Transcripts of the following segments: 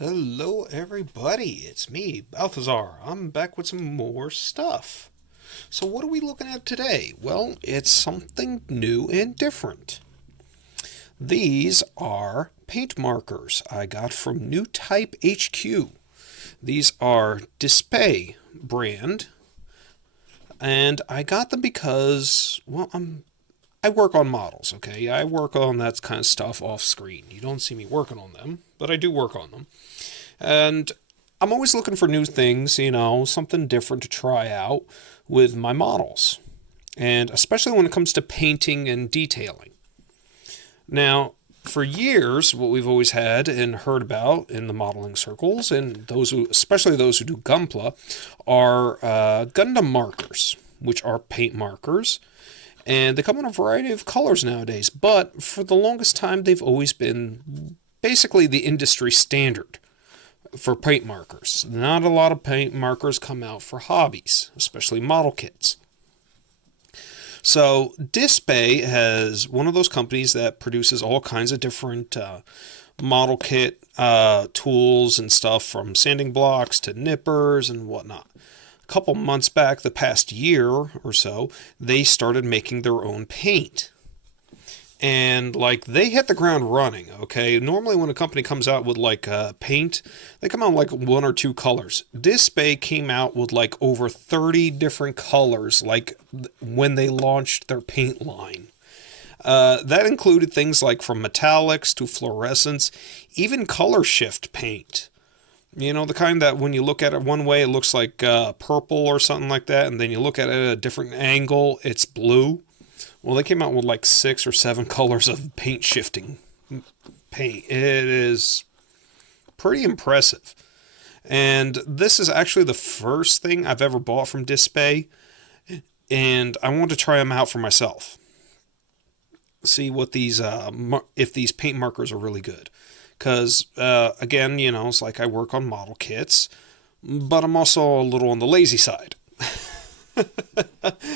Hello, everybody. It's me, Balthazar. I'm back with some more stuff. So, what are we looking at today? Well, it's something new and different. These are paint markers I got from New Type HQ. These are Dispay brand, and I got them because, well, I work on models, okay? I work on that kind of stuff off screen. You don't see me working on them, but I do work on them. And I'm always looking for new things, something different to try out with my models. And especially when it comes to painting and detailing. Now, for years, what we've always had and heard about in the modeling circles, and especially those who do Gunpla, are Gundam markers, which are paint markers. And they come in a variety of colors nowadays, but for the longest time, they've always been basically the industry standard for paint markers. Not a lot of paint markers come out for hobbies, especially model kits. So Dispay has one of those companies that produces all kinds of different model kit tools and stuff, from sanding blocks to nippers and whatnot. A couple months back, the past year or so, they started making their own paint. And they hit the ground running, okay? Normally when a company comes out with paint, they come out with one or two colors. Dispay came out with over 30 different colors when they launched their paint line. That included things from metallics to fluorescents, even color shift paint. The kind that when you look at it one way, it looks like purple or something like that, and then you look at it at a different angle, it's blue. Well, they came out with 6 or 7 colors of paint shifting paint. It is pretty impressive. And this is actually the first thing I've ever bought from Dispay, and I want to try them out for myself. See what if these paint markers are really good. Because, again, it's like I work on model kits, but I'm also a little on the lazy side.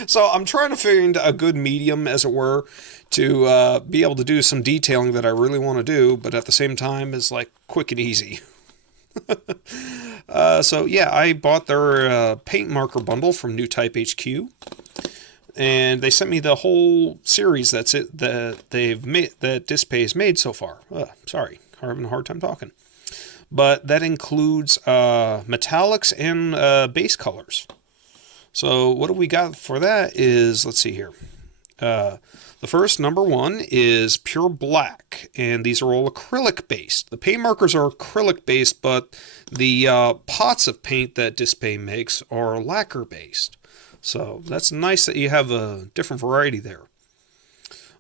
So I'm trying to figure out a good medium, as it were, to be able to do some detailing that I really want to do, but at the same time is quick and easy. So yeah, I bought their paint marker bundle from New Type HQ, and they sent me the whole series that they've made, that Dispay has made so far. Sorry, I'm having a hard time talking. But that includes metallics and base colors. So what do we got for that is, let's see here. The first, number one, is pure black, and these are all acrylic based. The paint markers are acrylic based, but the pots of paint that Dispay makes are lacquer based. So that's nice that you have a different variety there.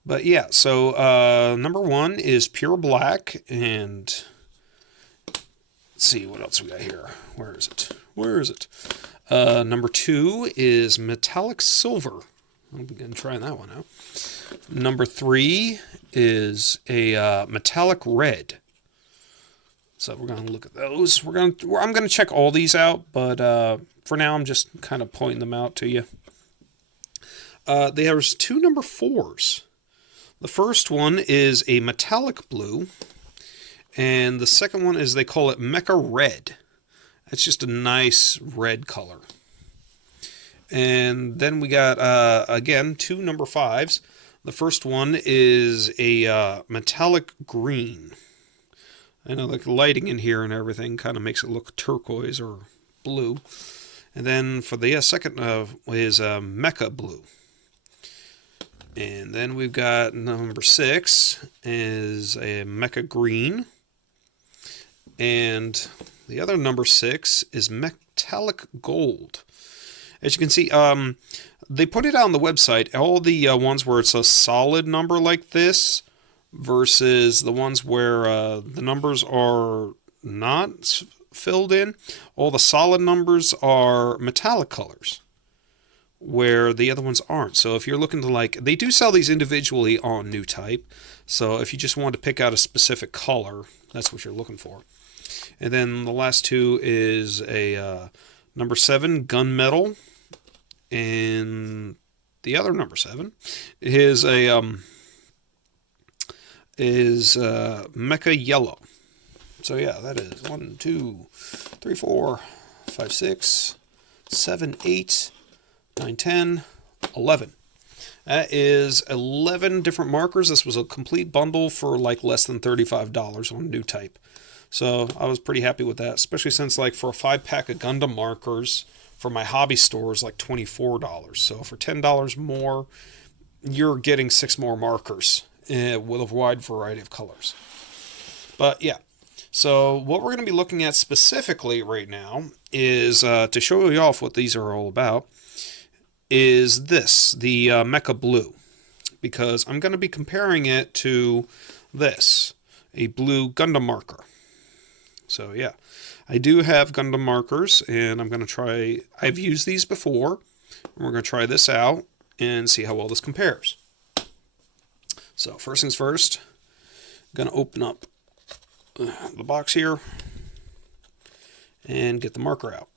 But yeah, so number one is pure black, and let's see what else we got here. Where is it? Number two is metallic silver. I'll begin trying that one out. Number three is a metallic red. So we're going to look at those. I'm going to check all these out, but for now I'm just kind of pointing them out to you. There's two number fours. The first one is a metallic blue, and the second one is, they call it Mecha Red. It's just a nice red color. And then we got, again, two number fives. The first one is a metallic green. I know the lighting in here and everything kind of makes it look turquoise or blue. And then for the second is Mecha Blue. And then we've got number 6 is a Mecha Green. And the other number 6 is Metallic Gold. As you can see, they put it out on the website. All the ones where it's a solid number like this versus the ones where the numbers are not filled in. All the solid numbers are metallic colors, where the other ones aren't. So if you're looking to they do sell these individually on New Type. So if you just want to pick out a specific color, that's what you're looking for. And then the last two is a number 7 gunmetal, and the other number 7 is a Mecha Yellow. So yeah, that is 1, 2, 3, 4, 5, 6, 7, 8, 9, 10, 11. That is 11 different markers. This was a complete bundle for like less than $35 on new type. So I was pretty happy with that, especially since like for a 5-pack of Gundam markers for my hobby store is like $24. So for $10 more, you're getting 6 more markers with a wide variety of colors. But yeah, so what we're going to be looking at specifically right now is, to show you off what these are all about, is this, the Mecha Blue. Because I'm going to be comparing it to this, a blue Gundam marker. So yeah, I do have Gundam markers, and I'm going to try, I've used these before, and we're going to try this out and see how well this compares. So first things first, I'm going to open up the box here and get the marker out.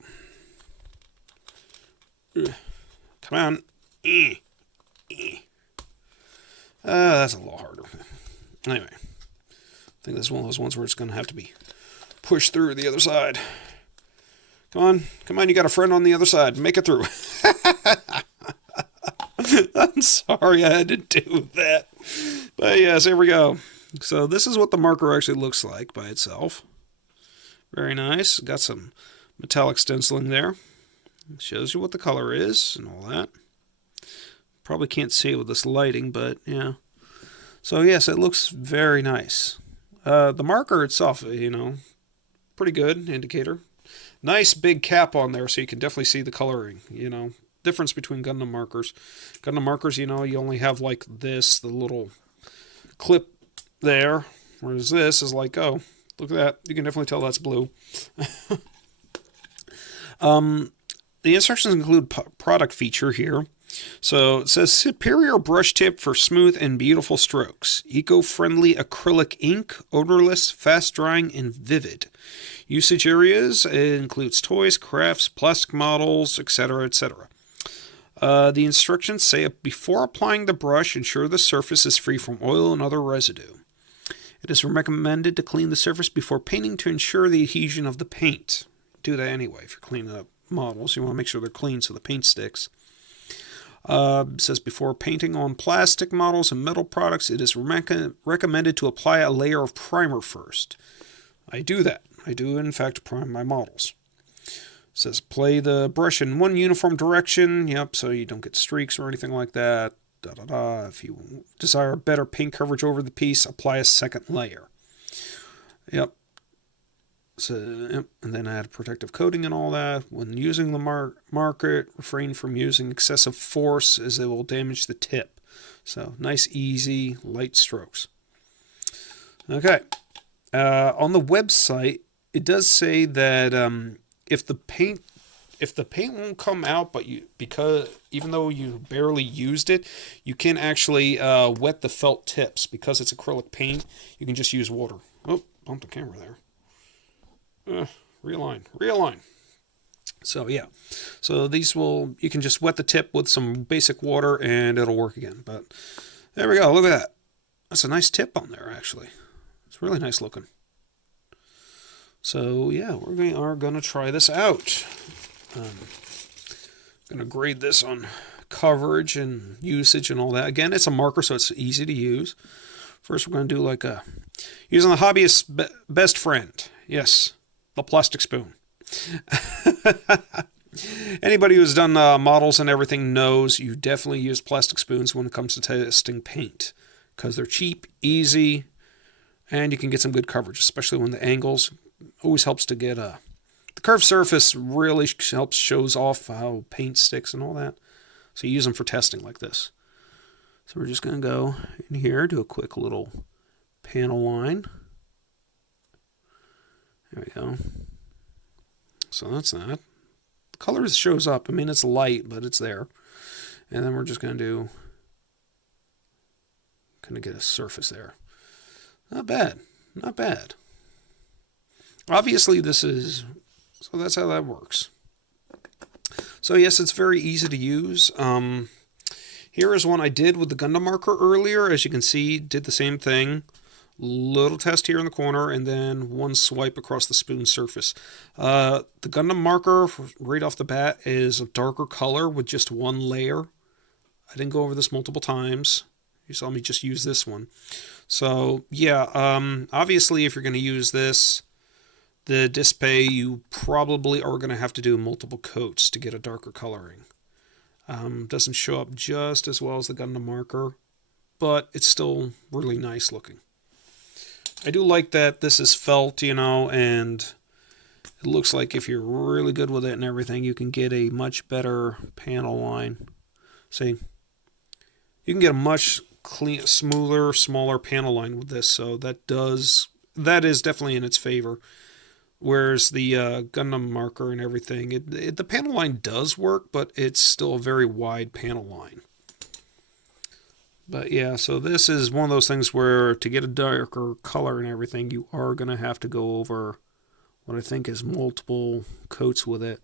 Come on. That's a little harder. Anyway, I think this is one of those ones where it's going to have to be pushed through the other side. Come on. Come on, you got a friend on the other side. Make it through. I'm sorry I had to do that. But yes, here we go. So this is what the marker actually looks like by itself. Very nice. Got some metallic stenciling there. It shows you what the color is and all that. Probably can't see it with this lighting, but yeah. So yes, it looks very nice. The marker itself, you know, pretty good indicator. Nice big cap on there so you can definitely see the coloring, you know. Difference between Gundam markers. Gundam markers, you know, you only have like this, the little clip there. Whereas this is like, oh, look at that. You can definitely tell that's blue. The instructions include product feature here. So it says superior brush tip for smooth and beautiful strokes. Eco-friendly acrylic ink, odorless, fast drying, and vivid. Usage areas includes toys, crafts, plastic models, etc., etc. The instructions say before applying the brush, ensure the surface is free from oil and other residue. It is recommended to clean the surface before painting to ensure the adhesion of the paint. Do that anyway if you're cleaning up models. You want to make sure they're clean so the paint sticks. It says before painting on plastic models and metal products, it is recommended to apply a layer of primer first. I do that. I do, in fact, prime my models. It says play the brush in one uniform direction. Yep, so you don't get streaks or anything like that. If you desire better paint coverage over the piece, apply a second layer. Yep. So, yep. And then add protective coating and all that. When using the marker, refrain from using excessive force as it will damage the tip. So nice, easy, light strokes. Okay. On the website, it does say that if the paint won't come out, but because even though you barely used it, you can actually wet the felt tips. Because it's acrylic paint, you can just use water. Oh, bumped the camera there. Realign. So yeah, so these you can just wet the tip with some basic water and it'll work again. But there we go. Look at that. That's a nice tip on there, actually. It's really nice looking. So yeah, we are going to try this out. I'm going to grade this on coverage and usage and all that. Again, it's a marker, so it's easy to use. First, we're going to do like using the hobbyist's best friend. Yes, the plastic spoon. Anybody who's done models and everything knows you definitely use plastic spoons when it comes to testing paint. Because they're cheap, easy, and you can get some good coverage, especially when the angles always helps to get the curved surface really shows off how paint sticks and all that. So you use them for testing like this. So we're just going to go in here, do a quick little panel line. There we go. So that's that. The color shows up. I mean, it's light, but it's there. And then we're just going to get a surface there. Not bad. Not bad. Obviously, so that's how that works. So yes, it's very easy to use. Here is one I did with the Gundam marker earlier. As you can see, did the same thing. Little test here in the corner, and then one swipe across the spoon surface. The Gundam marker, right off the bat, is a darker color with just one layer. I didn't go over this multiple times. You saw me just use this one. So, yeah, obviously if you're going to use this, the Dispay, you probably are going to have to do multiple coats to get a darker coloring. Doesn't show up just as well as the Gundam marker, but it's still really nice looking. I do like that this is felt, and it looks like if you're really good with it and everything, you can get a much better panel line. See? You can get a much smoother, smaller panel line with this, so that is definitely in its favor. Whereas the Gundam marker and everything, the panel line does work, but it's still a very wide panel line. But yeah, so this is one of those things where to get a darker color and everything, you are going to have to go over what I think is multiple coats with it.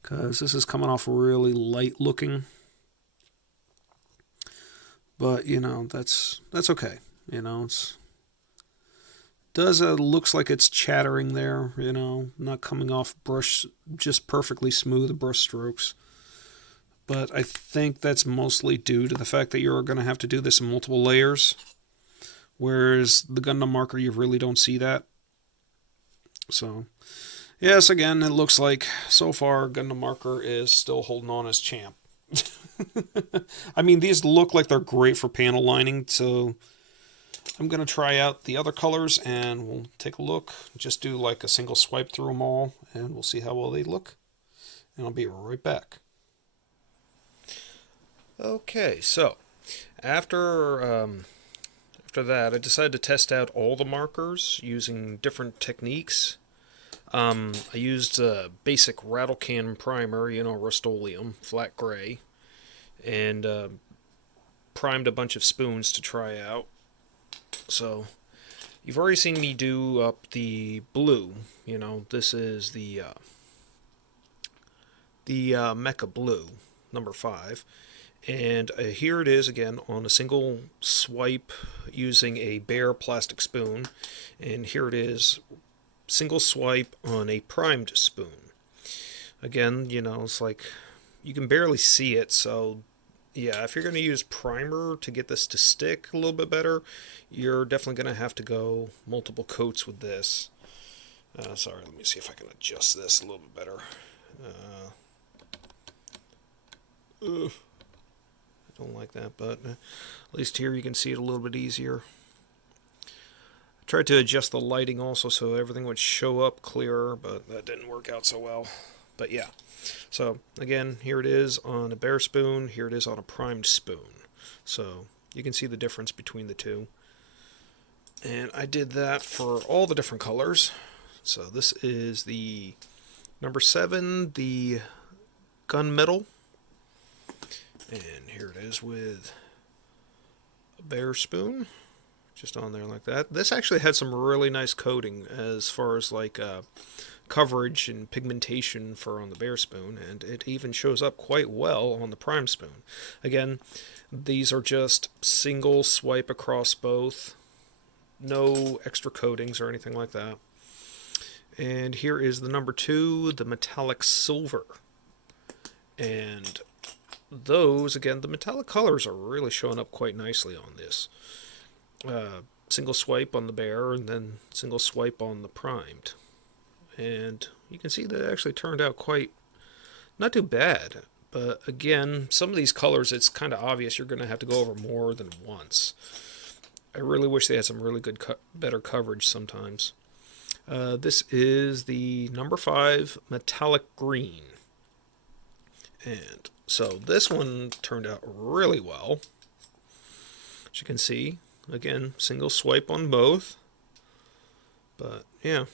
Because this is coming off really light looking. But, that's okay. Looks like it's chattering there, not coming off brush, just perfectly smooth brush strokes. But I think that's mostly due to the fact that you're going to have to do this in multiple layers. Whereas the Gundam marker, you really don't see that. So, yes, again, it looks like so far Gundam marker is still holding on as champ. I mean, these look like they're great for panel lining, so I'm going to try out the other colors and we'll take a look. Just do like a single swipe through them all and we'll see how well they look. And I'll be right back. Okay, so after that, I decided to test out all the markers using different techniques. I used a basic rattle can primer, Rust-Oleum, flat gray, and primed a bunch of spoons to try out. So you've already seen me do up the blue. This is the Mecha Blue, number 5. And here it is again on a single swipe using a bare plastic spoon. And here it is, single swipe on a primed spoon. Again, it's like you can barely see it, so yeah, if you're going to use primer to get this to stick a little bit better, you're definitely going to have to go multiple coats with this. Sorry, let me see if I can adjust this a little bit better. I don't like that, but at least here you can see it a little bit easier. I tried to adjust the lighting also so everything would show up clearer, but that didn't work out so well. But yeah, so again, here it is on a bare spoon, here it is on a primed spoon. So you can see the difference between the two. And I did that for all the different colors. So this is the number 7, the gunmetal. And here it is with a bare spoon, just on there like that. This actually had some really nice coating as far as like coverage and pigmentation for on the bare spoon, and it even shows up quite well on the prime spoon. Again, these are just single swipe across both, no extra coatings or anything like that. And here is the number 2, the metallic silver. And those, again, the metallic colors are really showing up quite nicely on this. Single swipe on the bare and then single swipe on the primed. And you can see that it actually turned out quite not too bad. But again, some of these colors, it's kind of obvious you're going to have to go over more than once. I really wish they had some really good, better coverage sometimes. This is the number 5 metallic green. And so this one turned out really well. As you can see, again, single swipe on both. But yeah,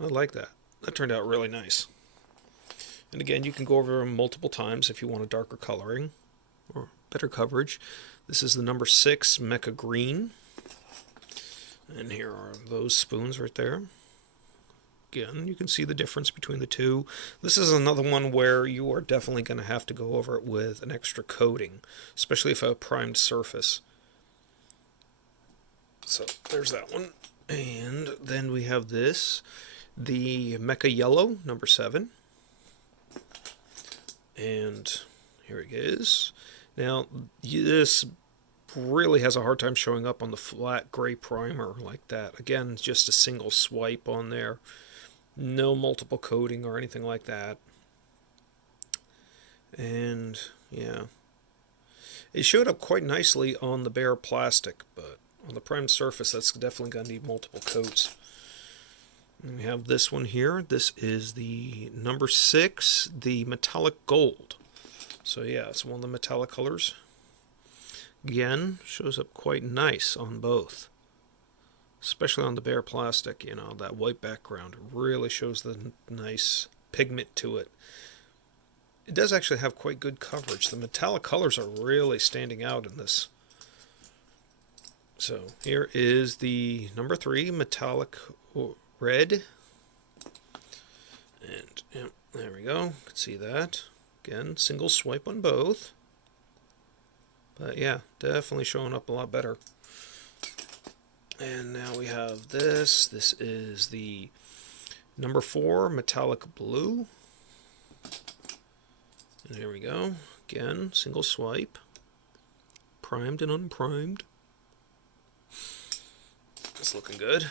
I like that. That turned out really nice. And again, you can go over them multiple times if you want a darker coloring or better coverage. This is the number 6 Mecha Green. And here are those spoons right there. Again, you can see the difference between the two. This is another one where you are definitely going to have to go over it with an extra coating, especially if a primed surface. So there's that one. And then we have this, the Mecha Yellow, number 7. And here it is. Now, this really has a hard time showing up on the flat gray primer like that. Again, just a single swipe on there. No multiple coating or anything like that. And, yeah. It showed up quite nicely on the bare plastic, but on the primed surface, that's definitely going to need multiple coats. And we have this one here. This is the number 6, the metallic gold. So yeah, it's one of the metallic colors. Again, shows up quite nice on both. Especially on the bare plastic, you know, that white background really shows the nice pigment to it. It does actually have quite good coverage. The metallic colors are really standing out in this. So here is the number 3 metallic red. And yeah, there we go. You can see that. Again, single swipe on both. But yeah, definitely showing up a lot better. And now we have this. This is the number 4 metallic blue. And here we go. Again, single swipe. Primed and unprimed. It's looking good.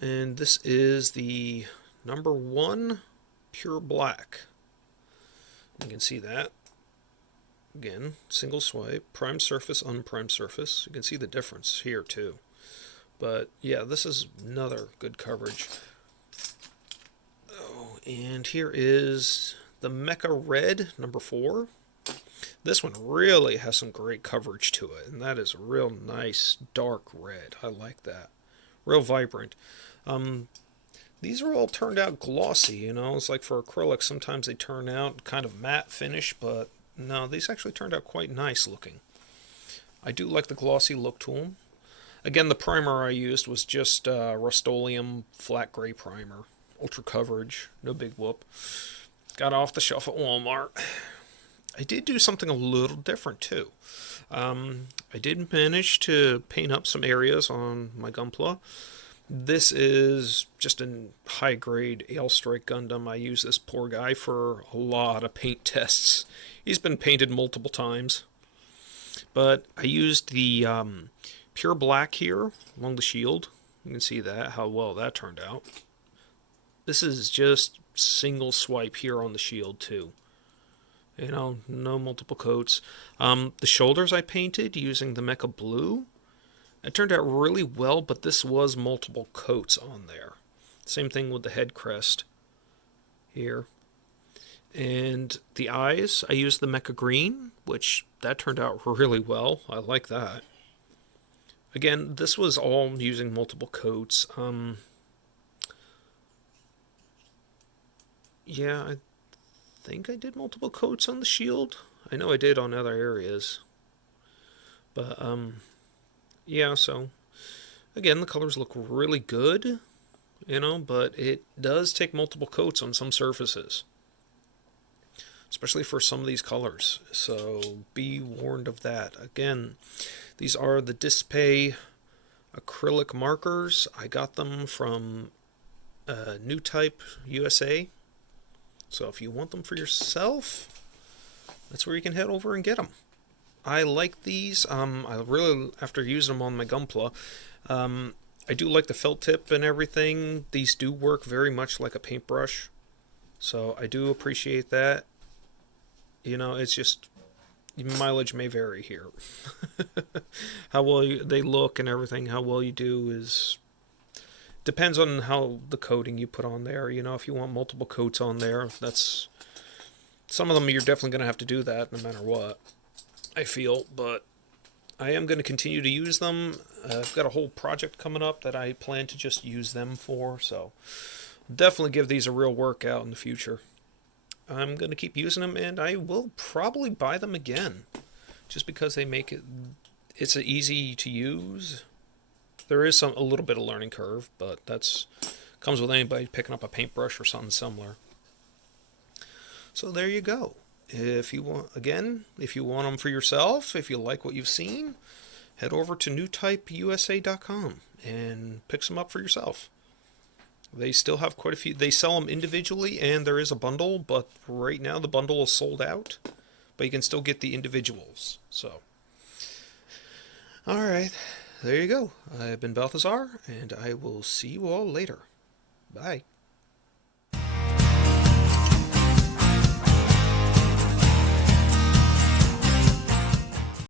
And this is the number 1 pure black. You can see that. Again, single swipe, primed surface, unprimed surface. You can see the difference here too. But yeah, this is another good coverage. Oh, and here is the Mecha Red, number 4. This one really has some great coverage to it, and that is a real nice dark red. I like that. Real vibrant. These are all turned out glossy, you know. It's like for acrylic, sometimes they turn out kind of matte finish, but no, these actually turned out quite nice looking. I do like the glossy look to them. Again, the primer I used was just Rust-Oleum flat gray primer. Ultra coverage, no big whoop. Got off the shelf at Walmart. I did do something a little different too. I did manage to paint up some areas on my Gunpla. This is just a high-grade Ale-Strike Gundam. I use this poor guy for a lot of paint tests. He's been painted multiple times. But I used the pure black here along the shield. You can see that, how well that turned out. This is just single swipe here on the shield too. You know, no multiple coats. The shoulders I painted using the Mecha Blue. It turned out really well, but this was multiple coats on there. Same thing with the head crest here. And the eyes, I used the Mecha Green, which that turned out really well. I like that. Again, this was all using multiple coats. Yeah, I think I did multiple coats on the shield. I know I did on other areas. But, yeah, so, again, the colors look really good, you know, but it does take multiple coats on some surfaces. Especially for some of these colors, so be warned of that. Again, these are the Dispay acrylic markers. I got them from New Type USA. So if you want them for yourself, that's where you can head over and get them. I like these. I really, after using them on my Gunpla, I do like the felt tip and everything. These do work very much like a paintbrush, so I do appreciate that. You know, it's just mileage may vary here. How well they look and everything, how well you do is depends on how the coating you put on there. You know, if you want multiple coats on there, that's some of them you're definitely going to have to do that no matter what, I feel. But I am going to continue to use them. I've got a whole project coming up that I plan to just use them for, so definitely give these a real workout in the future. I'm going to keep using them, and I will probably buy them again, just because they make it's easy to use. There is a little bit of learning curve, but that's comes with anybody picking up a paintbrush or something similar. So there you go. If you want, again, if you want them for yourself, if you like what you've seen, head over to newtypeusa.com and pick some up for yourself. They still have quite a few. They sell them individually, and there is a bundle, but right now the bundle is sold out. But you can still get the individuals. So, all right, there you go. I've been Balthazar, and I will see you all later. Bye.